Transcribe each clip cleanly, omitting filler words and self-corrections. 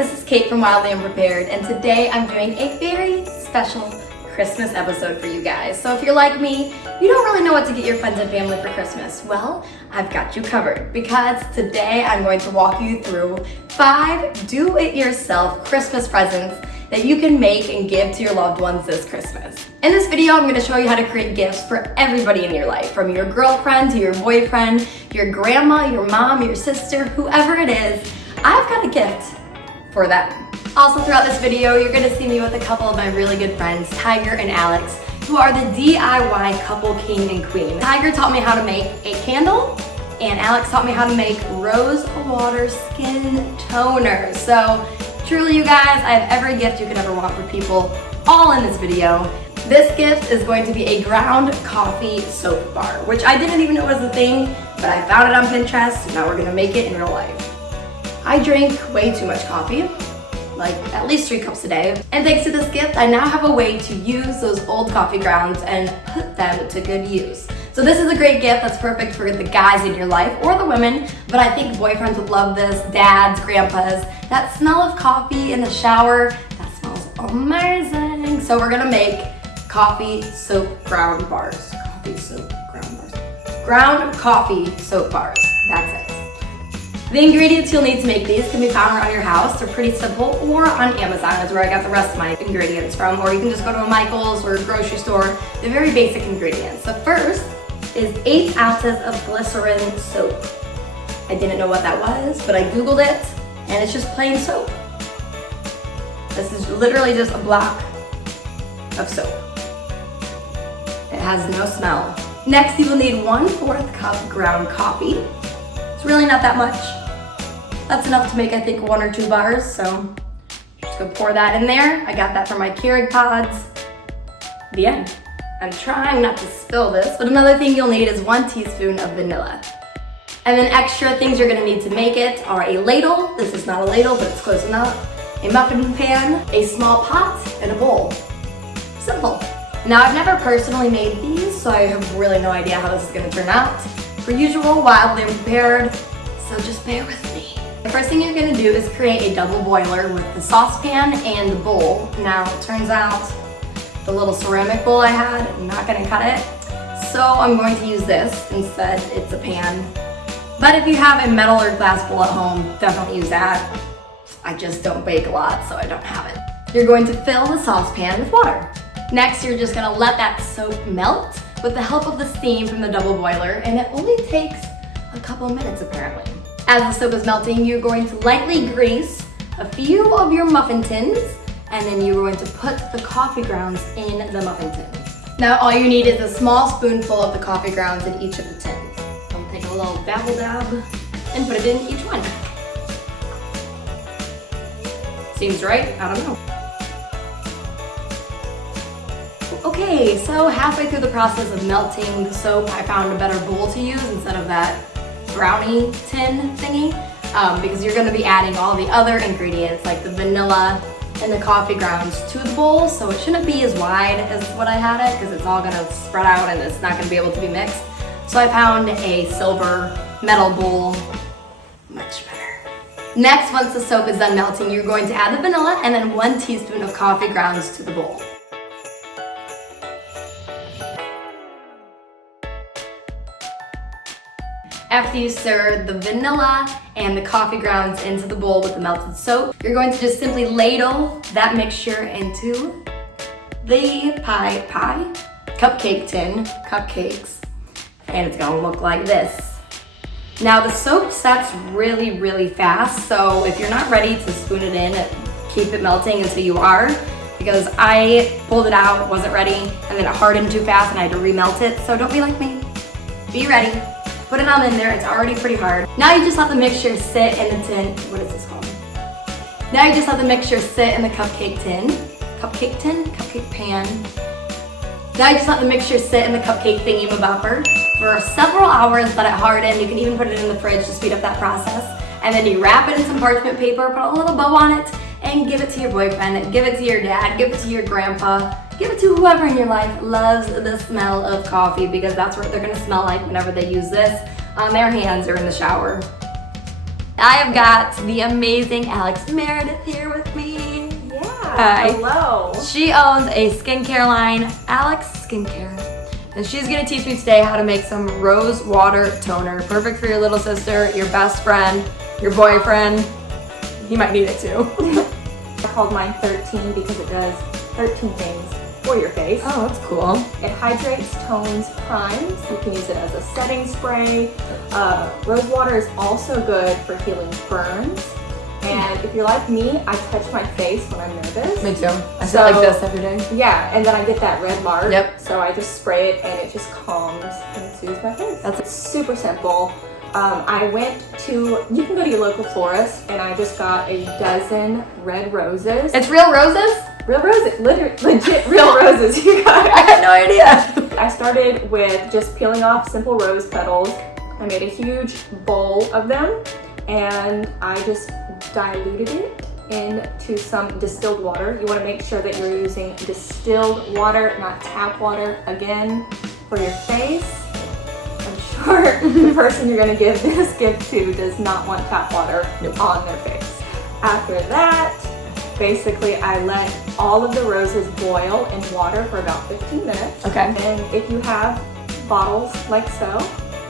this is Kate from Wildly Unprepared, and today I'm doing a very special Christmas episode for you guys. So if you're like me, you don't really know what to get your friends and family for Christmas. Well, I've got you covered because today I'm going to walk you through 5 do-it-yourself Christmas presents that you can make and give to your loved ones this Christmas. In this video, I'm gonna show you how to create gifts for everybody in your life, from your girlfriend to your boyfriend, your grandma, your mom, your sister, whoever it is. I've got a gift for them. Also throughout this video, you're gonna see me with a couple of my really good friends, Tiger and Alex, who are the DIY couple king and queen. Tiger taught me how to make a candle, and Alex taught me how to make rose water skin toner. So truly, you guys, I have every gift you could ever want for people, all in this video. This gift is going to be a ground coffee soap bar, which I didn't even know was a thing, but I found it on Pinterest, and now we're gonna make it in real life. I drink way too much coffee, like at least 3 cups a day. And thanks to this gift, I now have a way to use those old coffee grounds and put them to good use. So this is a great gift that's perfect for the guys in your life or the women, but I think boyfriends would love this, dads, grandpas. That smell of coffee in the shower, that smells amazing. So we're gonna make coffee soap ground bars. Coffee soap ground bars. Ground coffee soap bars, that's it. The ingredients you'll need to make these can be found around your house. They're pretty simple, or on Amazon is where I got the rest of my ingredients from, or you can just go to a Michael's or a grocery store. They're very basic ingredients. The first is 8 ounces of glycerin soap. I didn't know what that was, but I Googled it, and it's just plain soap. This is literally just a block of soap. It has no smell. Next, you will need 1/4 cup ground coffee. It's really not that much. That's enough to make, I think, 1 or 2 bars, so just go pour that in there. I got that from my Keurig pods. The end. I'm trying not to spill this, but another thing you'll need is 1 teaspoon of vanilla. And then extra things you're gonna need to make it are a ladle. This is not a ladle, but it's close enough. A muffin pan, a small pot, and a bowl. Simple. Now, I've never personally made these, so I have really no idea how this is gonna turn out. Per usual, wildly unprepared, so just bear with me. The first thing you're gonna do is create a double boiler with the saucepan and the bowl. Now, it turns out the little ceramic bowl I had, I'm not gonna cut it, so I'm going to use this instead. It's a pan. But if you have a metal or glass bowl at home, definitely use that. I just don't bake a lot, so I don't have it. You're going to fill the saucepan with water. Next, you're just gonna let that soap melt with the help of the steam from the double boiler, and it only takes a couple minutes apparently. As the soap is melting, you're going to lightly grease a few of your muffin tins, and then you're going to put the coffee grounds in the muffin tins. Now all you need is a small spoonful of the coffee grounds in each of the tins. I'll take a little dabble dab and put it in each one. Seems right? I don't know. Okay, so halfway through the process of melting the soap, I found a better bowl to use instead of that brownie tin thingy, because you're gonna be adding all the other ingredients like the vanilla and the coffee grounds to the bowl, so it shouldn't be as wide as what I had it, because it's all gonna spread out and it's not gonna be able to be mixed. So I found a silver metal bowl, much better. Next, once the soap is done melting, you're going to add the vanilla and then 1 teaspoon of coffee grounds to the bowl. After you stir the vanilla and the coffee grounds into the bowl with the melted soap, you're going to just simply ladle that mixture into the cupcake tin, cupcakes, and it's gonna look like this. Now the soap sets really, really fast, so if you're not ready to spoon it in, keep it melting until you are, because I pulled it out, wasn't ready, and then it hardened too fast and I had to remelt it, so don't be like me. Be ready. Put it on in there, it's already pretty hard. Now you just let the mixture sit in the tin. What is this called? Now you just let the mixture sit in the cupcake tin. Cupcake tin? Cupcake pan. Now you just let the mixture sit in the cupcake thingy-mabopper for several hours, let it harden. You can even put it in the fridge to speed up that process. And then you wrap it in some parchment paper, put a little bow on it, and give it to your boyfriend, give it to your dad, give it to your grandpa, give it to whoever in your life loves the smell of coffee, because that's what they're gonna smell like whenever they use this on their hands or in the shower. I have got the amazing Alex Meredith here with me. Yeah, Hi. hello. She owns a skincare line, Alex Skincare. And she's gonna teach me today how to make some rose water toner. Perfect for your little sister, your best friend, your boyfriend. He might need it too. I called mine 13 because it does 13 things for your face. Oh, that's cool. It hydrates, tones, primes. You can use it as a setting spray. Rose water is also good for healing burns. And if you're like me, I touch my face when I'm nervous. Me too. I sit like this every day. Yeah, and then I get that red mark. Yep. So I just spray it and it just calms and soothes my face. That's super simple. I went to, you can go to your local florist, and I just got a dozen red roses. It's real roses? Real roses, legit real roses, you guys. I had no idea. I started with just peeling off simple rose petals. I made a huge bowl of them, and I just diluted it into some distilled water. You want to make sure that you're using distilled water, not tap water, again, for your face. I'm sure the person you're going to give this gift to does not want tap water on their face. After that, basically I let all of the roses boil in water for about 15 minutes. Okay. And if you have bottles like so,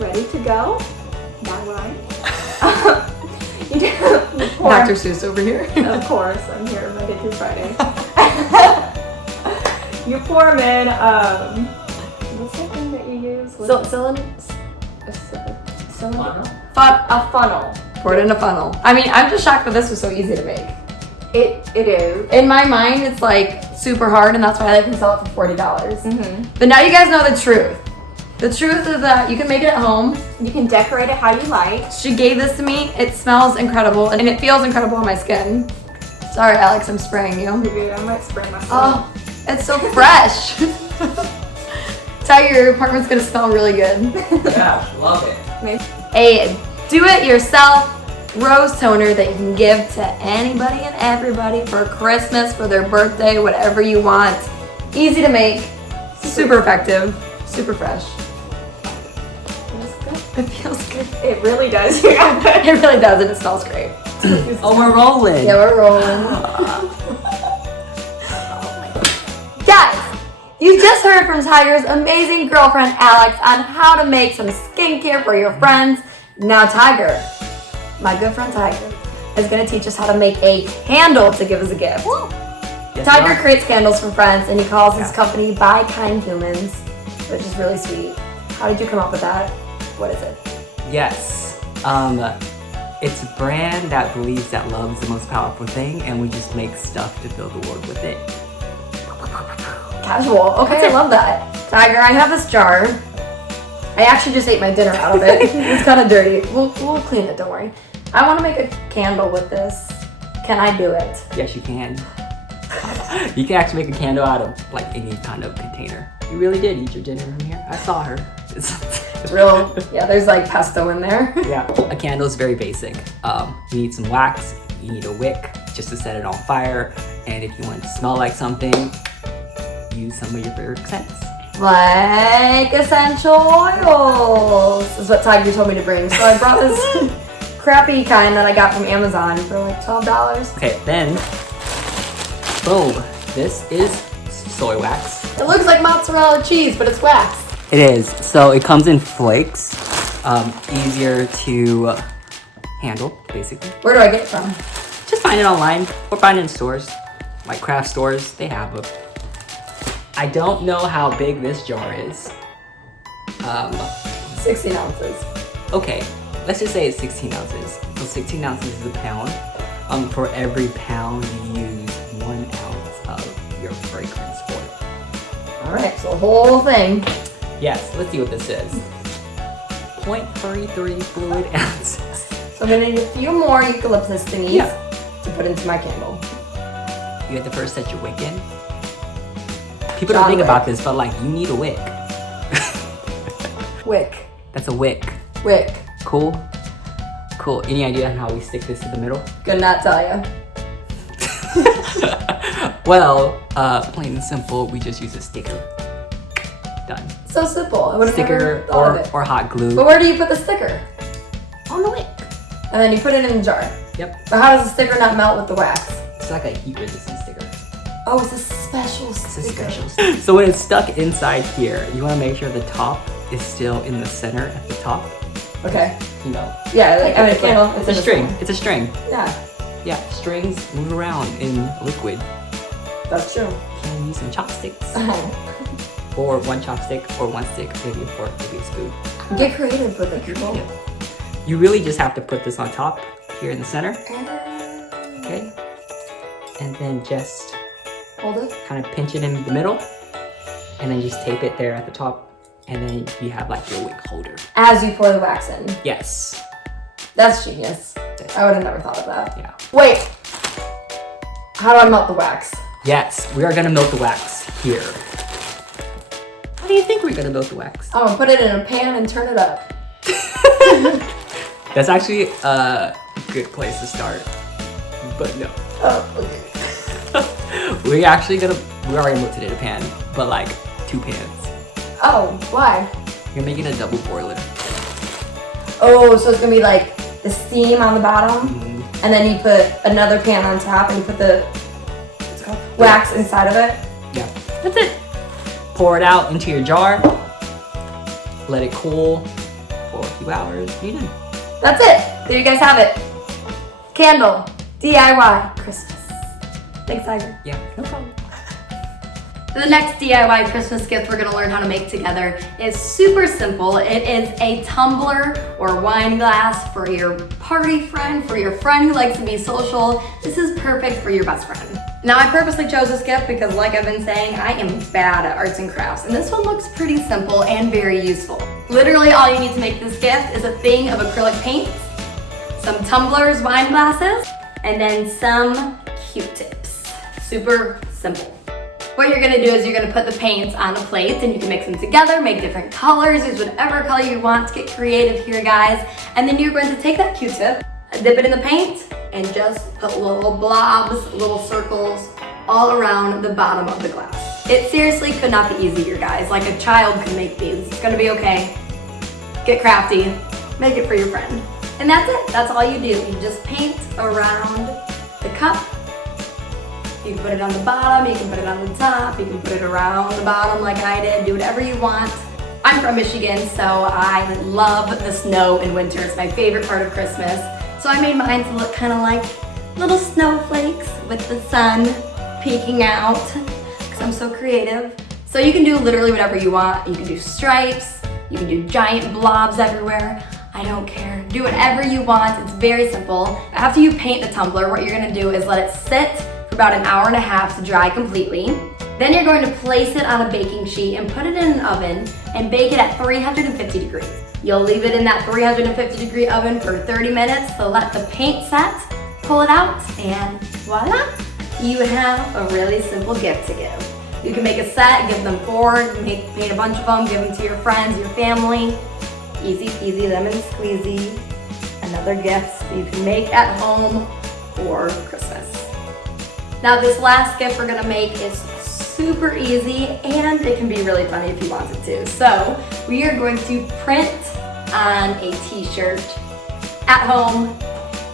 ready to go, not right. you pour, Dr. Seuss over here. of course, I'm here Monday through Friday. You pour them in, what's that thing that you use? A funnel. Pour it in a funnel. I mean, I'm just shocked that this was so easy to make. It is. In my mind, it's like super hard, and that's why they can sell it for $40. Mm-hmm. But now you guys know the truth. The truth is that you can make it at home. You can decorate it how you like. She gave this to me. It smells incredible, and it feels incredible on my skin. Sorry, Alex, I'm spraying you. Dude, I might spray myself. Oh, it's so fresh. Tiger, your apartment's gonna smell really good. Yeah, love it. A do-it-yourself rose toner that you can give to anybody and everybody for Christmas, for their birthday, whatever you want. Easy to make, super effective, super fresh. It feels good. It really does. You got it. It really does, and it smells great. Oh, we're rolling. Yeah, we're rolling. Guys, you just heard from Tiger's amazing girlfriend Alex on how to make some skincare for your friends. Now Tiger, my good friend Tiger, is going to teach us how to make a candle to give as a gift. Yes, Tiger ma'am. creates candles for friends, and he calls his company By Kind Humans, which is really sweet. How did you come up with that? What is it? Yes. It's a brand that believes that love is the most powerful thing, and we just make stuff to fill the world with it. Casual. Okay, I love that. Tiger, I have this jar. I actually just ate my dinner out of it. It's kind of dirty. We'll clean it, don't worry. I want to make a candle with this. Can I do it? Yes, you can. You can actually make a candle out of like any kind of container. You really did eat your dinner in here. I saw her. It's real. Yeah, there's like pesto in there. Yeah. A candle is very basic. You need some wax. You need a wick just to set it on fire. And if you want it to smell like something, use some of your favorite scents. Like essential oils is what Tiger told me to bring. So I brought this crappy kind that I got from Amazon for like $12. Okay, then, boom. This is soy wax. It looks like mozzarella cheese, but it's wax. It is. So it comes in flakes. Easier to handle, basically. Where do I get it from? Just find it online or find it in stores, like craft stores. They have them. I don't know how big this jar is. 16 ounces. Okay, let's just say it's 16 ounces. So 16 ounces is a pound. For every pound, you use 1 ounce of your fragrance oil. All right, so the whole thing. Yes, let's see what this is. 0.33 fluid ounces. So I'm gonna need a few more eucalyptus thingies to put into my candle. You have to first set your wick in. People John don't think wick. about this, but like you need a wick. Wick. That's a wick. Wick. Cool? Cool. Any idea on how we stick this to the middle? Could not tell you. Well, plain and simple, we just use a sticker. Done. So simple. I would have never Sticker thought of it. or hot glue. But where do you put the sticker? On the wick. And then you put it in the jar. Yep. But how does the sticker not melt with the wax? It's like a heat-resistant sticker. Oh, it's a special It's a sticker. special sticker. So when it's stuck inside here, you want to make sure the top is still in the center at the top. Okay. You know. Yeah, like I mean, a candle. It's a string. It's a string. Yeah, Yeah, strings move around in liquid. that's true. Can use some chopsticks. Or one chopstick, or one stick, maybe a fork, maybe a spoon. Get creative with it. Creative. You really just have to put this on top, here in the center. Okay. And then just Hold it. kind of pinch it in the middle. And then just tape it there at the top. And then you have like your wig holder. As you pour the wax in. Yes. That's genius. I would have never thought of that. Yeah. Wait. How do I melt the wax? Yes, we are gonna melt the wax here. How do you think we're gonna melt the wax? I'm gonna put it in a pan and turn it up. That's actually a good place to start. But no. Oh, okay. We already melted it in a pan, but like 2 pans. Oh, why? You're making a double boiler. Oh, so it's gonna be like the steam on the bottom, Mm, and then you put another pan on top, and you put the what's it called? Wax inside of it. yeah, that's it. Pour it out into your jar. Let it cool for a few hours. You're done. That's it. There you guys have it. Candle, DIY, Christmas. Thanks, Tiger. Yeah, no problem. The next DIY Christmas gift we're gonna learn how to make together is super simple. It is a tumbler or wine glass for your party friend, for your friend who likes to be social. This is perfect for your best friend. Now, I purposely chose this gift because, like I've been saying, I am bad at arts and crafts, and this one looks pretty simple and very useful. Literally, all you need to make this gift is a thing of acrylic paints, some tumblers, wine glasses, and then some Q-tips. Super simple. What you're gonna do is you're gonna put the paints on a plate, and you can mix them together, make different colors, use whatever color you want to get creative here, guys. And then you're going to take that Q-tip, dip it in the paint, and just put little blobs, little circles all around the bottom of the glass. It seriously could not be easier, guys. Like a child could make these. It's gonna be okay. Get crafty, make it for your friend. And that's it, that's all you do. You just paint around the cup. You can put it on the bottom, you can put it on the top, you can put it around the bottom like I did, do whatever you want. I'm from Michigan, so I love the snow in winter. It's my favorite part of Christmas. So I made mine to look kind of like little snowflakes with the sun peeking out, because I'm so creative. So you can do literally whatever you want. You can do stripes, you can do giant blobs everywhere. I don't care. Do whatever you want. It's very simple. After you paint the tumbler, what you're gonna do is let it sit for about an hour and a half to dry completely. Then you're going to place it on a baking sheet and put it in an oven and bake it at 350 degrees. You'll leave it in that 350 degree oven for 30 minutes to let the paint set, pull it out, and voila, you have a really simple gift to give. You can make a set, give them 4, paint a bunch of them, give them to your friends, your family. Easy peasy, lemon squeezy. Another gift you can make at home for Christmas. Now this last gift we're gonna make is super easy, and it can be really funny if you want it to. So we are going to print on a t-shirt at home.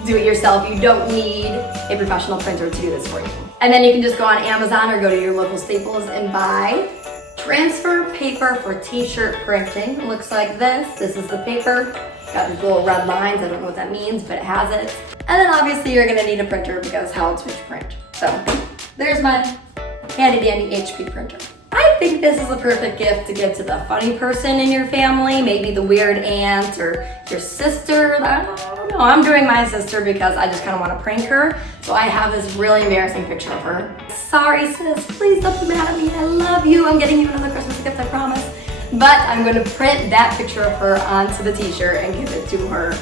Do it yourself. You don't need a professional printer to do this for you. And then you can just go on Amazon or go to your local Staples and buy transfer paper for t-shirt printing. It looks like this. This is the paper. Got these little red lines. I don't know what that means, but it has it. And then obviously you're gonna need a printer because how else would you print? So there's my handy dandy HP printer. I think this is a perfect gift to give to the funny person in your family, maybe the weird aunt or your sister. I don't know. I'm doing my sister because I just kind of want to prank her. So I have this really embarrassing picture of her. Sorry sis, please don't be mad at me. I love you. I'm getting you another Christmas gift, I promise. But I'm going to print that picture of her onto the t-shirt and give it to her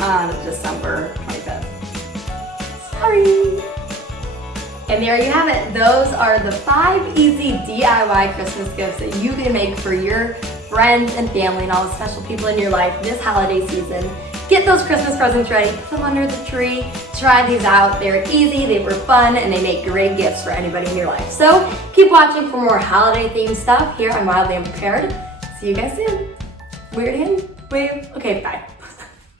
on December 25th. Sorry. And there you have it. Those are the 5 easy DIY Christmas gifts that you can make for your friends and family and all the special people in your life this holiday season. Get those Christmas presents ready, put them under the tree, try these out. They're easy, they were fun, and they make great gifts for anybody in your life. So keep watching for more holiday themed stuff here on Wildly Unprepared. See you guys soon. Weird hand, wave. Okay, bye.